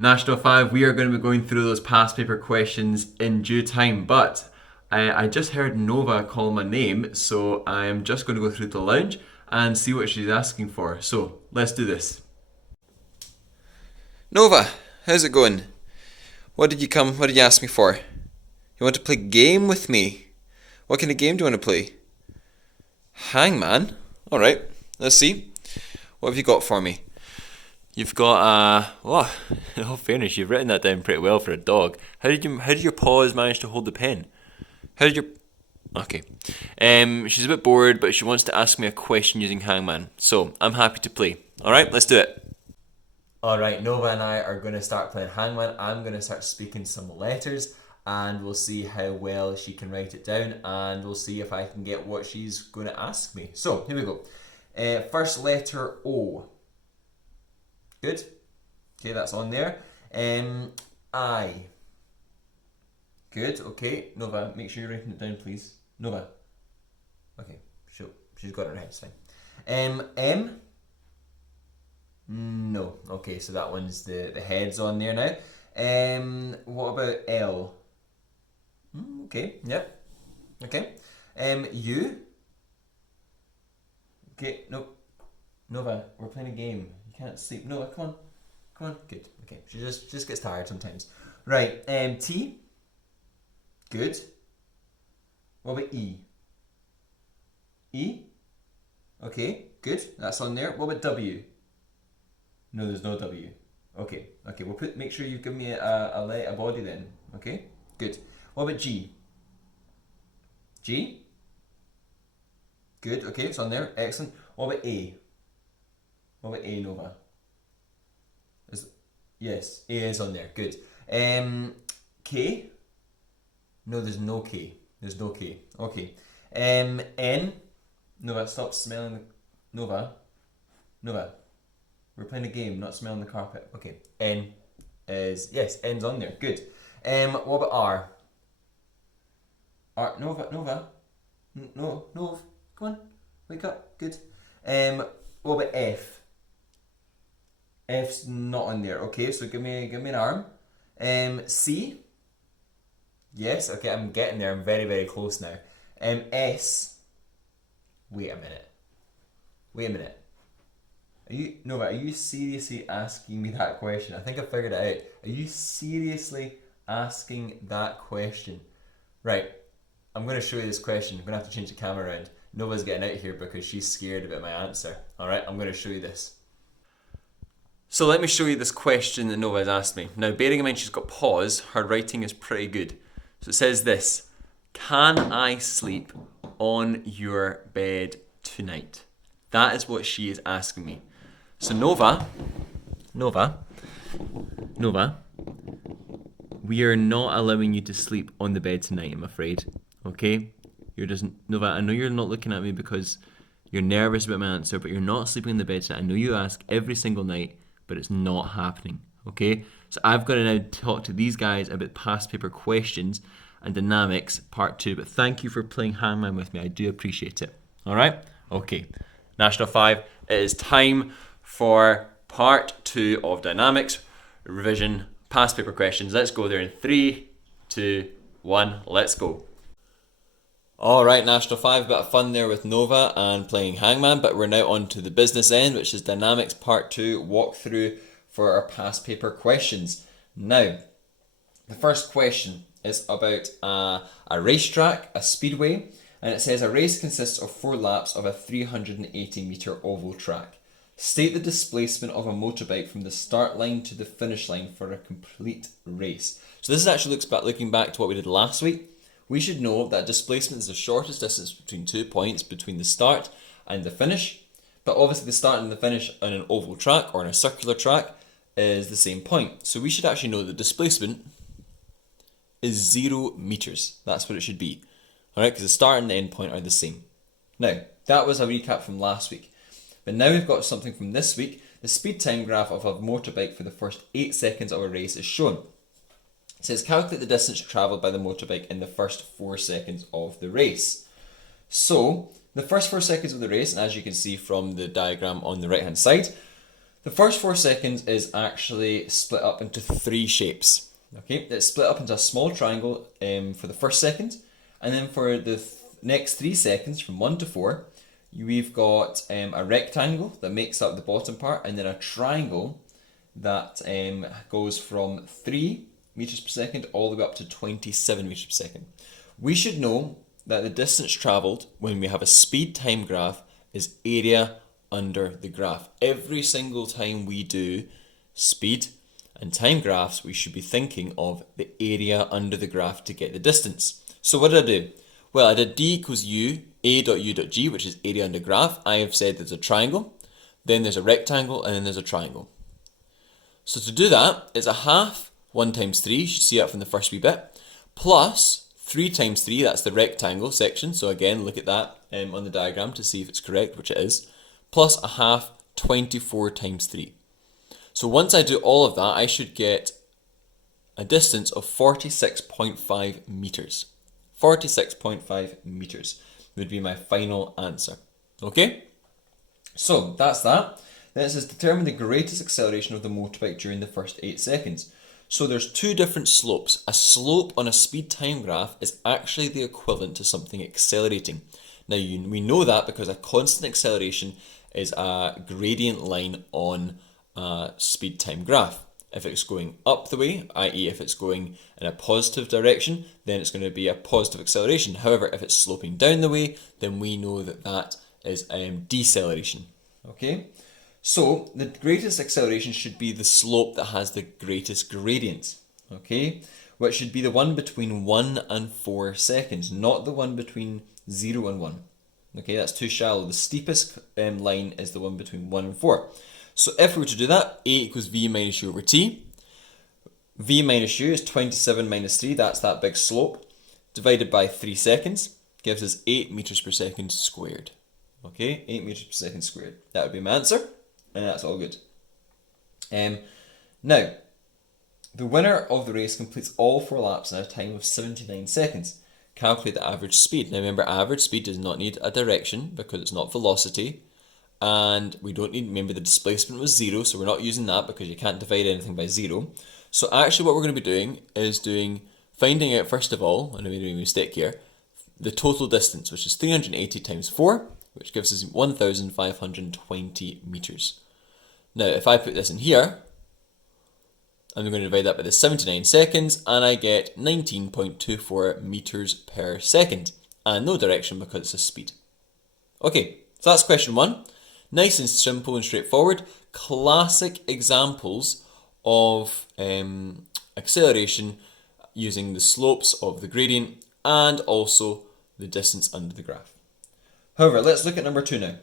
National 5, we are going to be going through those past paper questions in due time, but I just heard Nova call my name, so I'm just going to go through the lounge and see what she's asking for. So let's do this. Nova, how's it going? What did you ask me for? You want to play game with me? What kind of game do you want to play? Hangman? Alright, let's see. What have you got for me? You've got well, in all fairness, you've written that down pretty well for a dog. How did your paws manage to hold the pen? How did your Okay. She's a bit bored, but she wants to ask me a question using Hangman. So I'm happy to play. Alright, let's do it. Alright, Nova and I are gonna start playing Hangman. I'm gonna start speaking some letters and we'll see how well she can write it down and we'll see if I can get what she's gonna ask me. So here we go. First letter O. Good. Okay, that's on there. I. Good, okay. Nova, make sure you're writing it down, please. Nova. Okay, sure. She's got it right, it's fine. M. No. Okay, so that one's the head's on there now. What about L? Okay, yep. Okay. U. Okay, nope. Nova, we're playing a game. You can't sleep. Nova, come on. Come on. Good. Okay. She just gets tired sometimes. Right. T. Good. What about E? E? Okay, good. That's on there. What about W? No, there's no W. Okay. Okay, we'll make sure you give me a body then. Okay? Good. What about G? G? Good. Okay, it's on there. Excellent. What about A? What about A, Nova? Yes, A is on there. Good. K? No, there's no K. There's no K. Okay. N? Nova, stop smelling the... Nova? Nova. We're playing a game, not smelling the carpet. Okay. N is... Yes, N's on there. Good. What about R? R... Nova? No, Nova. Come on. Wake up. Good. What about F? F's not on there. Okay, so give me an arm. C? Yes, okay, I'm getting there. I'm very, very close now. S. Wait a minute. Are you seriously asking me that question? I think I figured it out. Are you seriously asking that question? Right, I'm going to show you this question. I'm going to have to change the camera around. Nova's getting out here because she's scared about my answer. Alright, I'm going to show you this. So let me show you this question that Nova has asked me. Now, bearing in mind she's got paws, her writing is pretty good. So it says this: can I sleep on your bed tonight? That is what she is asking me. So Nova, we are not allowing you to sleep on the bed tonight, I'm afraid. Okay? Nova, I know you're not looking at me because you're nervous about my answer, but you're not sleeping in the bed tonight. I know you ask every single night, but it's not happening. Okay? So I've got to now talk to these guys about past paper questions and dynamics part 2. But thank you for playing Hangman with me. I do appreciate it. Alright? Okay. National 5, it is time for part 2 of dynamics, revision, past paper questions. Let's go there in 3, 2, 1, let's go. Alright, National 5, a bit of fun there with Nova and playing Hangman, but we're now on to the business end, which is dynamics part 2 walkthrough for our past paper questions. Now, the first question is about a racetrack, a speedway, and it says a race consists of 4 laps of a 380 metre oval track. State the displacement of a motorbike from the start line to the finish line for a complete race. So this is actually looking back to what we did last week. We should know that displacement is the shortest distance between 2 points between the start and the finish. But obviously the start and the finish on an oval track or on a circular track is the same point. So we should actually know that displacement is 0 meters. That's what it should be. Alright, because the start and the end point are the same. Now, that was a recap from last week. But now we've got something from this week. The speed time graph of a motorbike for the first 8 seconds of a race is shown. It says calculate the distance travelled by the motorbike in the first 4 seconds of the race. So, the first 4 seconds of the race, and as you can see from the diagram on the right hand side, The first 4 seconds is actually split up into 3 shapes. Okay, it's split up into a small triangle for the first second, and then for the next 3 seconds, from 1 to 4, we've got a rectangle that makes up the bottom part, and then a triangle that goes from 3 meters per second all the way up to 27 meters per second. We should know that the distance travelled when we have a speed time graph is area under the graph. Every single time we do speed and time graphs, we should be thinking of the area under the graph to get the distance. So what did I do? Well, I did d equals u, a dot u dot g, which is area under graph. I have said there's a triangle, then there's a rectangle, and then there's a triangle. So to do that, it's a half 1 times 3, you should see that from the first wee bit, plus 3 times 3, that's the rectangle section, so again, look at that on the diagram to see if it's correct, which it is, plus a half 24 times 3. So once I do all of that, I should get a distance of 46.5 meters. 46.5 meters would be my final answer. Okay? So that's that. Then it says determine the greatest acceleration of the motorbike during the first 8 seconds. So there's 2 different slopes. A slope on a speed time graph is actually the equivalent to something accelerating. Now we know that because a constant acceleration is a gradient line on a speed time graph. If it's going up the way, i.e. if it's going in a positive direction, then it's going to be a positive acceleration. However, if it's sloping down the way, then we know that that is deceleration. Okay? So the greatest acceleration should be the slope that has the greatest gradient, okay? Which should be the one between 1 and 4 seconds, not the one between 0 and 1. Okay, that's too shallow. The steepest line is the one between 1 and 4. So if we were to do that, A equals V minus U over T. V minus U is 27 minus 3, that's that big slope, divided by 3 seconds, gives us 8 meters per second squared. Okay, 8 meters per second squared. That would be my answer. And that's all good. Now, the winner of the race completes all 4 laps in a time of 79 seconds. Calculate the average speed. Now remember, average speed does not need a direction because it's not velocity. And we don't need, remember the displacement was 0, so we're not using that because you can't divide anything by 0. So actually what we're going to be doing is finding out first of all, and I'm making a mistake here, the total distance, which is 380 times 4, which gives us 1,520 meters. Now, if I put this in here, I'm going to divide that by the 79 seconds, and I get 19.24 meters per second, and no direction because it's a speed. Okay, so that's question 1. Nice and simple and straightforward. Classic examples of acceleration using the slopes of the gradient and also the distance under the graph. However, let's look at number 2 now.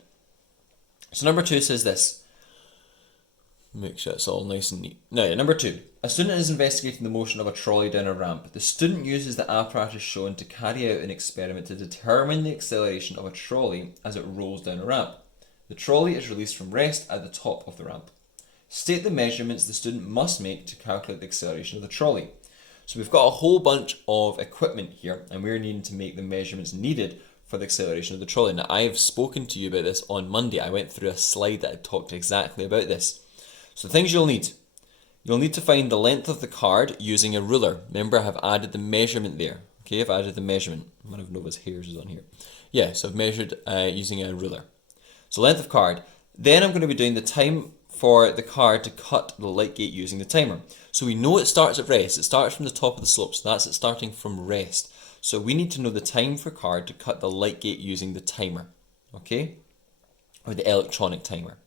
So number 2 says this. Make sure it's all nice and neat. Now, number 2. A student is investigating the motion of a trolley down a ramp. The student uses the apparatus shown to carry out an experiment to determine the acceleration of a trolley as it rolls down a ramp. The trolley is released from rest at the top of the ramp. State the measurements the student must make to calculate the acceleration of the trolley. So we've got a whole bunch of equipment here, and we're needing to make the measurements needed for the acceleration of the trolley. Now, I have spoken to you about this on Monday. I went through a slide that talked exactly about this. So things you'll need. You'll need to find the length of the card using a ruler. Remember, I have added the measurement there. Okay, I've added the measurement. One of Nova's hairs is on here. Yeah, so I've measured using a ruler. So length of card. Then I'm going to be doing the time for the card to cut the light gate using the timer. So we know it starts at rest. It starts from the top of the slope, so that's it starting from rest. So we need to know the time for card to cut the light gate using the timer, okay? Or the electronic timer.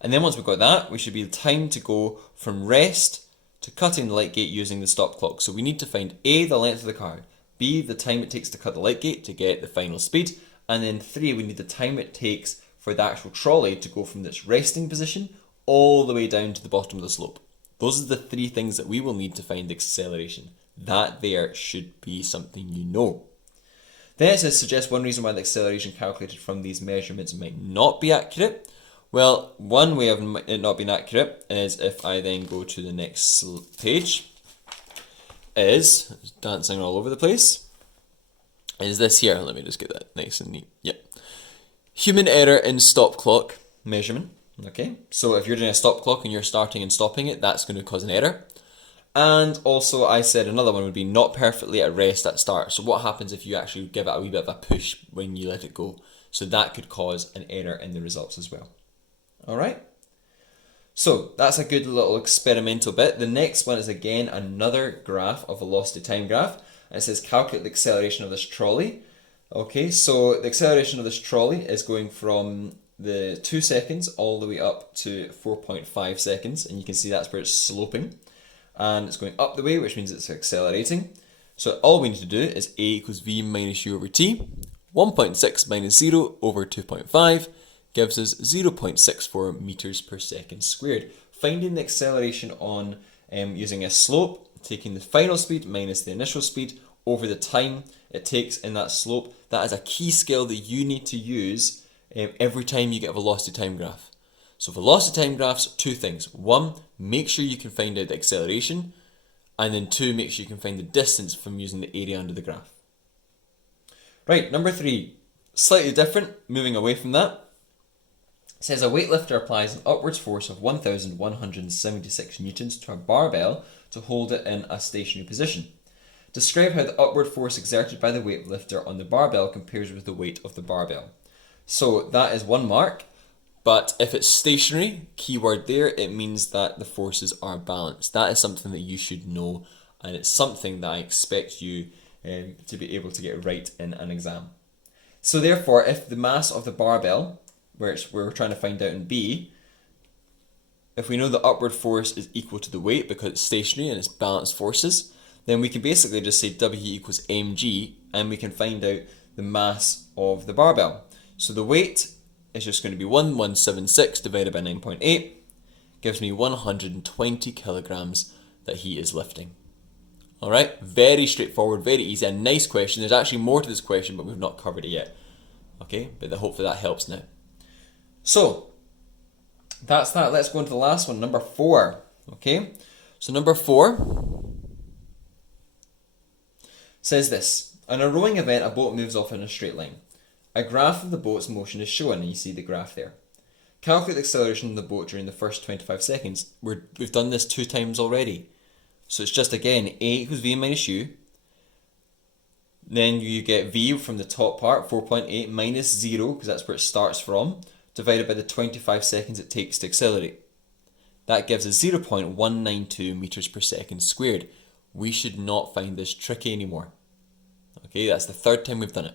And then once we've got that, we should be time to go from rest to cutting the light gate using the stop clock. So we need to find A, the length of the card, B, the time it takes to cut the light gate to get the final speed, and then 3, we need the time it takes for the actual trolley to go from this resting position all the way down to the bottom of the slope. Those are the 3 things that we will need to find the acceleration. That there should be something you know. Then it says, suggest one reason why the acceleration calculated from these measurements might not be accurate. Well, one way of it not being accurate is if I then go to the next page, is dancing all over the place, is this here. Let me just get that nice and neat. Yep. Human error in stop clock measurement. Okay, so if you're doing a stop clock and you're starting and stopping it, that's going to cause an error. And also I said another one would be not perfectly at rest at start. So what happens if you actually give it a wee bit of a push when you let it go? So that could cause an error in the results as well. All right. So that's a good little experimental bit. The next one is again another graph, a velocity time graph. And it says calculate the acceleration of this trolley. Okay, so the acceleration of this trolley is going from the 2 seconds all the way up to 4.5 seconds. And you can see that's where it's sloping. And it's going up the way, which means it's accelerating. So all we need to do is A equals V minus U over T. 1.6 minus 0 over 2.5 gives us 0.64 meters per second squared. Finding the acceleration on using a slope, taking the final speed minus the initial speed over the time it takes in that slope. That is a key skill that you need to use every time you get a velocity time graph. So velocity time graphs, two things. One, make sure you can find out the acceleration. And then two, make sure you can find the distance from using the area under the graph. Right, number 3, slightly different, moving away from that. It says a weightlifter applies an upwards force of 1,176 newtons to a barbell to hold it in a stationary position. Describe how the upward force exerted by the weightlifter on the barbell compares with the weight of the barbell. So that is 1 mark. But if it's stationary, keyword there, it means that the forces are balanced. That is something that you should know, and it's something that I expect you to be able to get right in an exam. So therefore, if the mass of the barbell, where we're trying to find out in B, if we know the upward force is equal to the weight because it's stationary and it's balanced forces, then we can basically just say W equals mg, and we can find out the mass of the barbell. So the weight is just going to be 1176 divided by 9.8, gives me 120 kilograms that he is lifting. Alright, very straightforward, very easy, a nice question. There's actually more to this question, but we've not covered it yet. Okay, but hopefully that helps now. So, that's that. Let's go into the last one, number 4. Okay, so number 4 says this. In a rowing event, a boat moves off in a straight line. A graph of the boat's motion is shown, and you see the graph there. Calculate the acceleration of the boat during the first 25 seconds. We've done this 2 times already. So it's just, again, A equals V minus U. Then you get V from the top part, 4.8, minus 0, because that's where it starts from, divided by the 25 seconds it takes to accelerate. That gives us 0.192 meters per second squared. We should not find this tricky anymore. Okay, that's the 3rd time we've done it.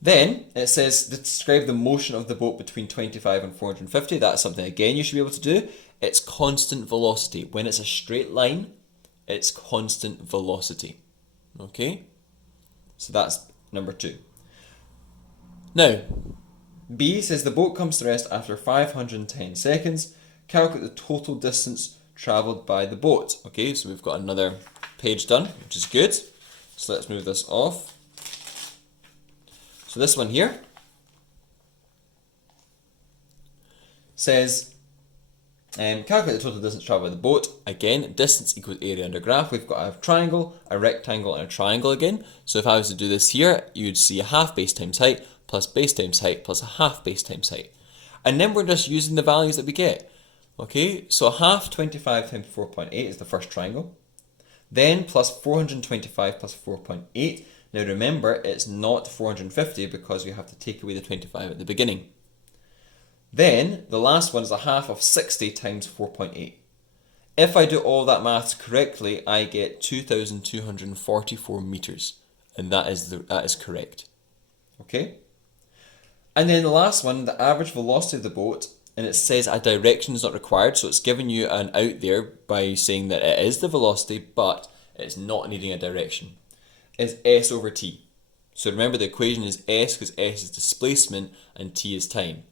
Then it says describe the motion of the boat between 25 and 450. That's something again you should be able to do. It's constant velocity. When it's a straight line, it's constant velocity. Okay? So that's number 2. Now, B says the boat comes to rest after 510 seconds. Calculate the total distance travelled by the boat. Okay, so we've got another page done, which is good. So let's move this off. So this one here says calculate the total distance travelled by the boat. Again, distance equals area under graph. We've got a triangle, a rectangle, and a triangle again. So if I was to do this here, you'd see a half base times height plus base times height plus a half base times height. And then we're just using the values that we get. Okay, so half 25 times 4.8 is the first triangle. Then plus 425 plus 4.8. Now remember, it's not 450 because we have to take away the 25 at the beginning. Then the last one is a half of 60 times 4.8. If I do all that maths correctly, I get 2,244 meters, and that is correct. Okay. And then the last one, the average velocity of the boat, and it says a direction is not required, so it's giving you an out there by saying that it is the velocity, but it's not needing a direction, is S over T. So remember the equation is S because S is displacement and T is time.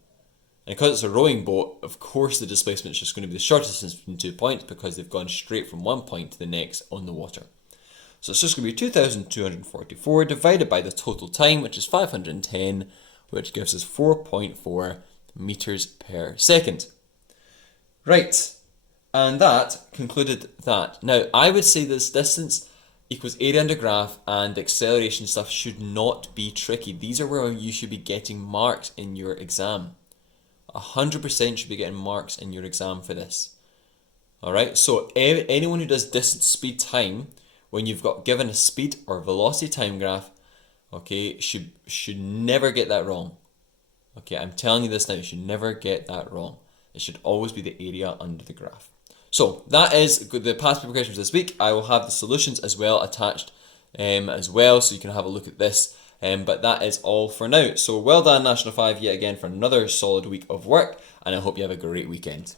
And because it's a rowing boat, of course the displacement is just going to be the shortest distance between 2 points because they've gone straight from one point to the next on the water. So it's just going to be 2,244 divided by the total time, which is 510, which gives us 4.4 meters per second. Right, and that concluded that. Now, I would say this distance equals area under graph and acceleration stuff should not be tricky. These are where you should be getting marks in your exam. 100% should be getting marks in your exam for this. Alright, so anyone who does distance, speed, time, when you've got given a speed or velocity time graph, okay, should never get that wrong. Okay, I'm telling you this now, you should never get that wrong. It should always be the area under the graph. So that is the past paper questions this week. I will have the solutions as well attached as well, so you can have a look at this. But that is all for now. So well done, National 5, yet again for another solid week of work, and I hope you have a great weekend.